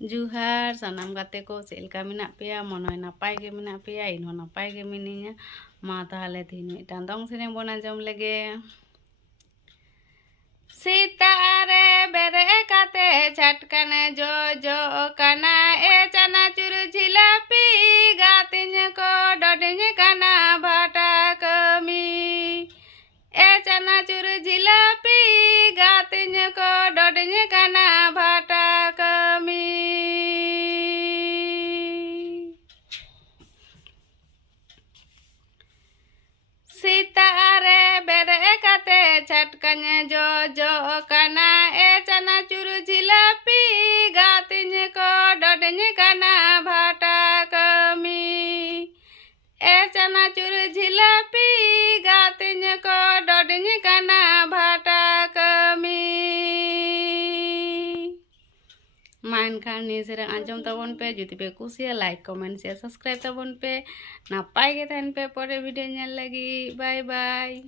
जुहार सानाम गाते को चेलका मेना पेया मनोय नापाय गे मेना पेया इनहो नापाय गे मिनिया मा ताहले तीन मिटान दंग सेरें बन आंजम लेगे। सीतारे बेरे काते छटकने जो जो कना ए चनाचुर झिलापी गातिन को डडिन कना भाटा कमी ए चनाचुर झिलापी गातिन को डडिन कना भाटा कमी। सीतारे बेरे काते छटकने जो जो कना ए चनाचुर झिलापी गातिन को डडिन कना भाटा कमी ए चनाचुर झिलापी गातिन को डडिन कना भाटा कमी। मान खान निये सेरें आंजम ताबन पे जुदी पे कुसिया लाइक कमेंट शेयर सब्सक्राइब ताबन पे नापाय गे तहन पे परे वीडियो नेल लगी बाय बाय।